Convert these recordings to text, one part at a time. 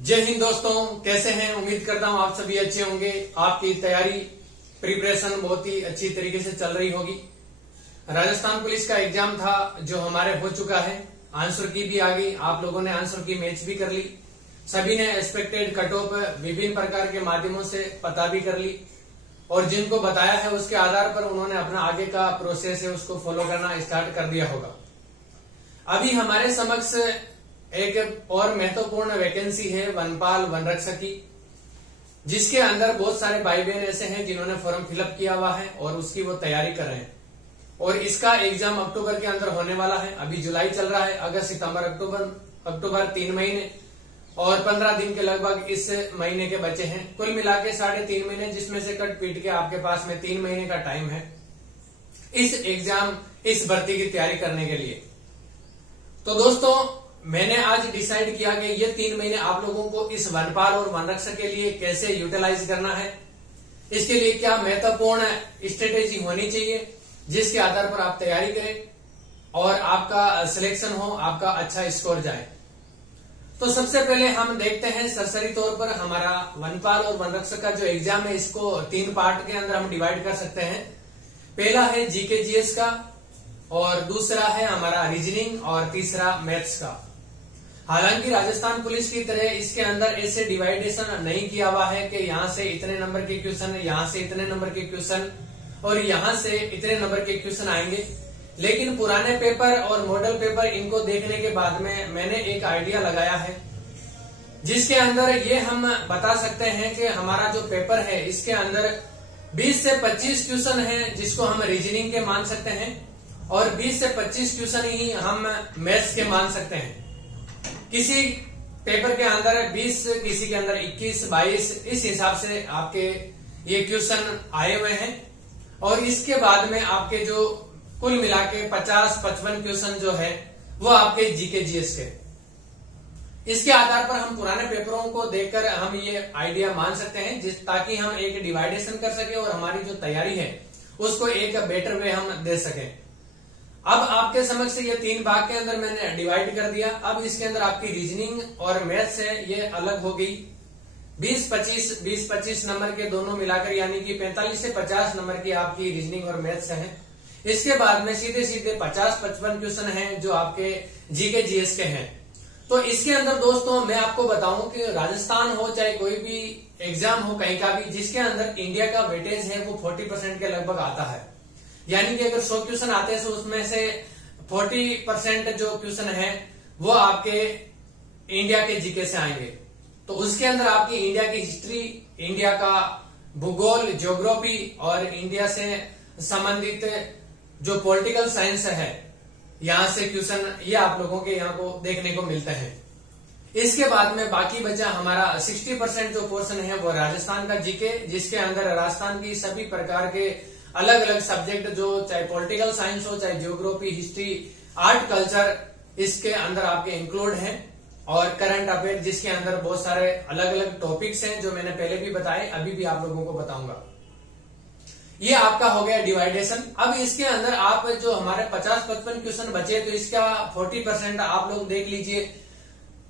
जय हिंद दोस्तों, कैसे हैं? उम्मीद करता हूं आप सभी अच्छे होंगे। आपकी तैयारी प्रिपरेशन बहुत ही अच्छी तरीके से चल रही होगी। राजस्थान पुलिस का एग्जाम था जो हमारे हो चुका है। आंसर की भी आ गई, आप लोगों ने आंसर की मैच भी कर ली। सभी ने एक्सपेक्टेड कट ऑफ विभिन्न प्रकार के माध्यमों से पता भी कर ली और जिनको बताया है उसके आधार पर उन्होंने अपना आगे का प्रोसेस है उसको फॉलो करना स्टार्ट कर दिया होगा। अभी हमारे समक्ष एक और महत्वपूर्ण वैकेंसी है वनपाल वनरक्षक की, जिसके अंदर बहुत सारे भाई बहन ऐसे हैं जिन्होंने फॉर्म फिलअप किया हुआ है और उसकी वो तैयारी कर रहे हैं। और इसका एग्जाम अक्टूबर के अंदर होने वाला है। अभी जुलाई चल रहा है, अगस्त सितंबर अक्टूबर 3 महीने और 15 दिन के लगभग इस महीने के बचे हैं। कुल मिला के 3.5 महीने, जिसमें से कट पीट के आपके पास में 3 महीने का टाइम है इस भर्ती की तैयारी करने के लिए। तो दोस्तों, मैंने आज डिसाइड किया कि ये 3 महीने आप लोगों को इस वनपाल और वनरक्षक के लिए कैसे यूटिलाइज करना है, इसके लिए क्या महत्वपूर्ण स्ट्रेटेजी होनी चाहिए जिसके आधार पर आप तैयारी करें और आपका सिलेक्शन हो, आपका अच्छा स्कोर जाए। तो सबसे पहले हम देखते हैं सरसरी तौर पर हमारा वनपाल और वनरक्षक का जो एग्जाम है इसको 3 पार्ट के अंदर हम डिवाइड कर सकते हैं। पहला है जीके जीएस का और दूसरा है हमारा रीजनिंग और तीसरा मैथ्स का। हालांकि राजस्थान पुलिस की तरह इसके अंदर ऐसे डिवाइडेशन नहीं किया हुआ है कि यहाँ से इतने नंबर के क्वेश्चन, यहाँ से इतने नंबर के क्वेश्चन और यहाँ से इतने नंबर के क्वेश्चन आएंगे। लेकिन पुराने पेपर और मॉडल पेपर इनको देखने के बाद में मैंने एक आइडिया लगाया है जिसके अंदर ये हम बता सकते हैं कि हमारा जो पेपर है इसके अंदर 20 से 25 क्वेश्चन है जिसको हम रीजनिंग के मान सकते हैं और 20 से 25 क्वेश्चन ही हम मैथ्स के मान सकते हैं। किसी पेपर के अंदर 20, किसी के अंदर 21, 22, इस हिसाब से आपके ये क्वेश्चन आए हुए हैं। और इसके बाद में आपके जो कुल मिला के 50-55 क्वेश्चन जो है वो आपके जीके जीएस के। इसके आधार पर हम पुराने पेपरों को देखकर हम ये आइडिया मान सकते हैं ताकि हम एक डिवाइडेशन कर सके और हमारी जो तैयारी है उसको एक बेटर वे हम दे सकें। अब आपके समक्ष ये 3 भाग के अंदर मैंने डिवाइड कर दिया। अब इसके अंदर आपकी रीजनिंग और मैथ्स है ये अलग हो गई। 20-25 नंबर के दोनों मिलाकर यानी कि 45 से 50 नंबर की आपकी रीजनिंग और मैथ्स है। इसके बाद में सीधे 50-55 क्वेश्चन हैं जो आपके जीके जीएस के हैं। तो इसके अंदर दोस्तों मैं आपको बताऊं कि राजस्थान हो चाहे कोई भी एग्जाम हो कहीं का भी, जिसके अंदर इंडिया का वेटेज है वो 40% के लगभग आता है। यानी कि अगर 100 क्वेश्चन आते हैं तो उसमें से 40% जो क्वेश्चन है वो आपके इंडिया के जीके से आएंगे। तो उसके अंदर आपकी इंडिया की हिस्ट्री, इंडिया का भूगोल, ज्योग्राफी और इंडिया से संबंधित जो पॉलिटिकल साइंस है यहां से क्वेश्चन ये आप लोगों के यहाँ को देखने को मिलते हैं। इसके बाद में बाकी बचा हमारा 60% जो पोर्शन है वो राजस्थान का जीके, जिसके अंदर राजस्थान की सभी प्रकार के अलग अलग सब्जेक्ट जो चाहे पॉलिटिकल साइंस हो, चाहे ज्योग्राफी, हिस्ट्री, आर्ट, कल्चर, इसके अंदर आपके इंक्लूड हैं। और करंट अफेयर जिसके अंदर बहुत सारे अलग अलग टॉपिक्स हैं जो मैंने पहले भी बताए, अभी भी आप लोगों को बताऊंगा। ये आपका हो गया डिवाइडेशन। अब इसके अंदर आप जो हमारे 50-55 क्वेश्चन बचे तो इसका 40% आप लोग देख लीजिए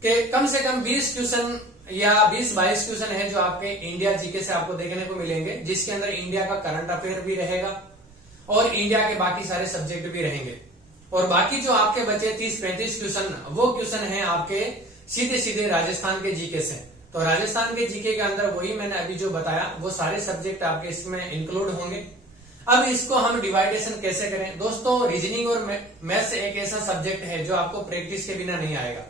कि कम से कम 20 क्वेश्चन या 20-22 क्वेश्चन है जो आपके इंडिया जीके से आपको देखने को मिलेंगे, जिसके अंदर इंडिया का करंट अफेयर भी रहेगा और इंडिया के बाकी सारे सब्जेक्ट भी रहेंगे। और बाकी जो आपके बचे 30-35 क्वेश्चन वो क्वेश्चन है आपके सीधे राजस्थान के जीके से। तो राजस्थान के जीके के अंदर वही मैंने अभी जो बताया वो सारे सब्जेक्ट आपके इसमें इंक्लूड होंगे। अब इसको हम डिवाइडेशन कैसे करें दोस्तों? रीजनिंग और मैथ्स एक ऐसा सब्जेक्ट है जो आपको प्रैक्टिस के बिना नहीं आएगा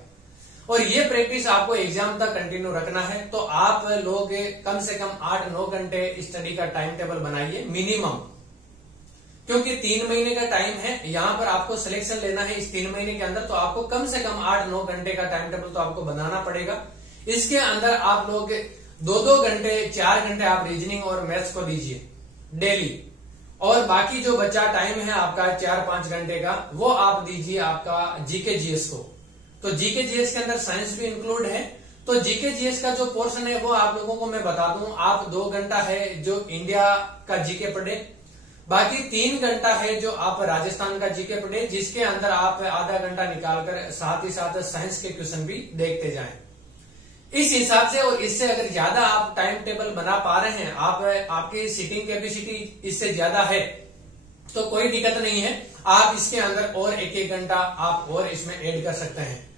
और ये प्रैक्टिस आपको एग्जाम तक कंटिन्यू रखना है। तो आप लोग कम से कम 8-9 घंटे स्टडी का टाइम टेबल बनाइए मिनिमम, क्योंकि 3 महीने का टाइम है। यहाँ पर आपको सिलेक्शन लेना है इस 3 महीने के अंदर, तो आपको कम से कम 8-9 घंटे का टाइम टेबल तो आपको बनाना पड़ेगा। इसके अंदर आप लोग 2-2 घंटे 4 घंटे आप रीजनिंग और मैथ्स को दीजिए डेली, और बाकी जो बचा टाइम है आपका 4-5 घंटे का वो आप दीजिए आपका जीके जीएस को। तो जीके जीएस के अंदर साइंस भी इंक्लूड है। तो जीके जीएस का जो पोर्शन है वो आप लोगों को मैं बता दूं, आप 2 घंटा है जो इंडिया का जीके पढ़े, बाकी 3 घंटा है जो आप राजस्थान का जीके पढ़े, जिसके अंदर आप आधा घंटा निकालकर साथ ही साथ साइंस के क्वेश्चन भी देखते जाएं। इस हिसाब से और इससे अगर ज्यादा आप टाइम टेबल बना पा रहे हैं, आपकी सीटिंग कैपेसिटी इससे ज्यादा है, तो कोई दिक्कत नहीं है। आप इसके अंदर और एक घंटा आप और इसमें ऐड कर सकते हैं।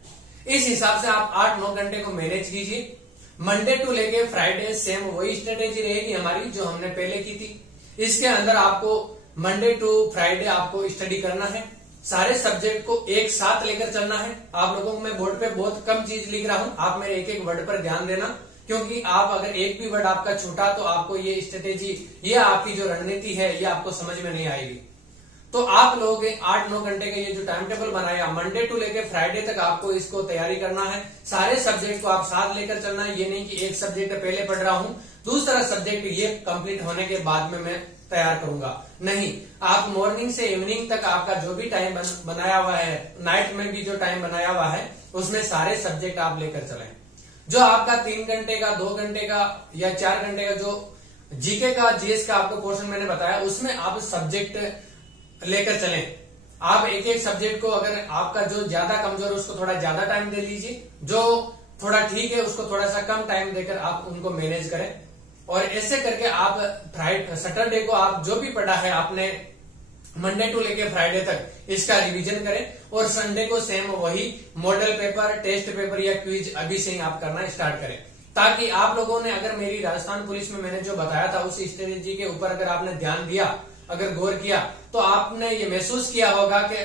इस हिसाब से आप 8-9 घंटे को मैनेज कीजिए। मंडे टू लेके फ्राइडे सेम वही स्ट्रेटेजी रहेगी हमारी जो हमने पहले की थी। इसके अंदर आपको मंडे टू फ्राइडे आपको स्टडी करना है, सारे सब्जेक्ट को एक साथ लेकर चलना है। आप लोगों को मैं बोर्ड पे बहुत कम चीज लिख रहा हूं, आप मेरे एक एक वर्ड पर ध्यान देना, क्योंकि आप अगर एक भी वर्ड आपका छूटा तो आपको ये स्ट्रेटेजी, ये आपकी जो रणनीति है, ये आपको समझ में नहीं आएगी। तो आप लोग 8-9 घंटे का ये जो टाइम टेबल बनाया, मंडे टू लेके फ्राइडे तक आपको इसको तैयारी करना है। सारे सब्जेक्ट को आप साथ लेकर चलना है। ये नहीं कि एक सब्जेक्ट पहले पढ़ रहा हूं, दूसरा सब्जेक्ट ये कंप्लीट होने के बाद में मैं तैयार करूंगा, नहीं। आप मॉर्निंग से इवनिंग तक आपका जो भी टाइम बनाया हुआ है, नाइट में भी जो टाइम बनाया हुआ है, उसमें सारे सब्जेक्ट आप लेकर चलें। जो आपका 3 घंटे का, 2 घंटे का या 4 घंटे का जो जीके का, जीएस का आपको पोर्शन मैंने बताया, उसमें आप सब्जेक्ट लेकर चलें। आप एक एक सब्जेक्ट को, अगर आपका जो ज्यादा कमजोर है उसको थोड़ा ज्यादा टाइम दे लीजिए, जो थोड़ा ठीक है उसको थोड़ा सा कम टाइम देकर आप उनको मैनेज करें। और ऐसे करके आप सैटरडे को आप जो भी पढ़ा है आपने मंडे टू लेके फ्राइडे तक, इसका रिवीजन करें। और संडे को सेम वही मॉडल पेपर, टेस्ट पेपर या क्विज अभी से ही आप करना स्टार्ट करें, ताकि आप लोगों ने, अगर मेरी राजस्थान पुलिस में मैंने जो बताया था उस स्ट्रेटेजी के ऊपर अगर आपने ध्यान दिया, अगर गौर किया, तो आपने ये महसूस किया होगा कि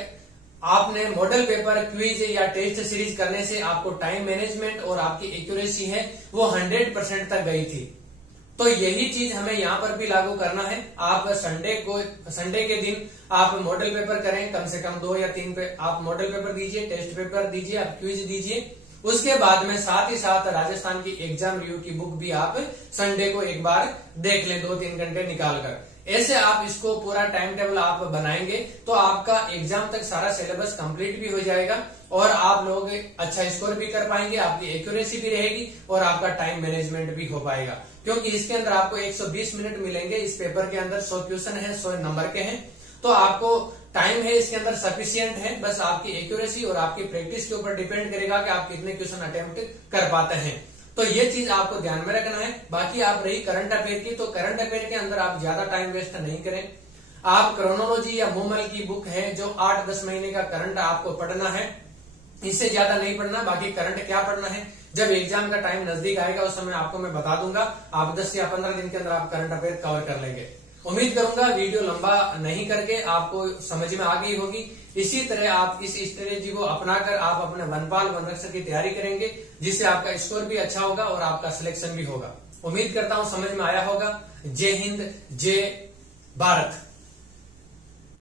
आपने मॉडल पेपर, क्विज या टेस्ट सीरीज करने से आपको टाइम मैनेजमेंट और आपकी एक्यूरेसी है वो 100% तक गई थी। तो यही चीज हमें यहाँ पर भी लागू करना है। आप संडे के दिन आप मॉडल पेपर करें, कम से कम 2 या 3 पे आप मॉडल पेपर दीजिए, टेस्ट पेपर दीजिए, आप क्विज दीजिए। उसके बाद में साथ ही साथ राजस्थान की एग्जाम रिव्यू की बुक भी आप संडे को एक बार देख लें, 2-3 घंटे निकाल कर। ऐसे आप इसको पूरा टाइम टेबल आप बनाएंगे तो आपका एग्जाम तक सारा सिलेबस कंप्लीट भी हो जाएगा और आप लोग अच्छा स्कोर भी कर पाएंगे, आपकी एक्यूरेसी भी रहेगी और आपका टाइम मैनेजमेंट भी हो पाएगा। क्योंकि इसके अंदर आपको 120 मिनट मिलेंगे। इस पेपर के अंदर 100 क्वेश्चन है, 100 नंबर के हैं, तो आपको टाइम है इसके अंदर सफिशियंट है। बस आपकी एक्यूरेसी और आपकी प्रैक्टिस के ऊपर डिपेंड करेगा कि आप कितने क्वेश्चन अटेम्प्ट कर पाते हैं। तो ये चीज आपको ध्यान में रखना है। बाकी आप रही करंट अफेयर की, तो करंट अफेयर के अंदर आप ज्यादा टाइम वेस्ट नहीं करें। आप क्रोनोलॉजी या मूमल की बुक है जो 8-10 महीने का करंट आपको पढ़ना है, इससे ज्यादा नहीं पढ़ना। बाकी करंट क्या पढ़ना है, जब एग्जाम का टाइम नजदीक आएगा उस समय आपको मैं बता दूंगा। आप 10 या 15 दिन के अंदर आप करंट अफेयर कवर कर लेंगे। उम्मीद करूंगा वीडियो लंबा नहीं करके आपको समझ में आ गई होगी। इसी तरह आप इस स्ट्रेटेजी को अपनाकर आप अपने वनपाल वनरक्षक की तैयारी करेंगे, जिससे आपका स्कोर भी अच्छा होगा और आपका सिलेक्शन भी होगा। उम्मीद करता हूं समझ में आया होगा। जय हिंद, जय भारत।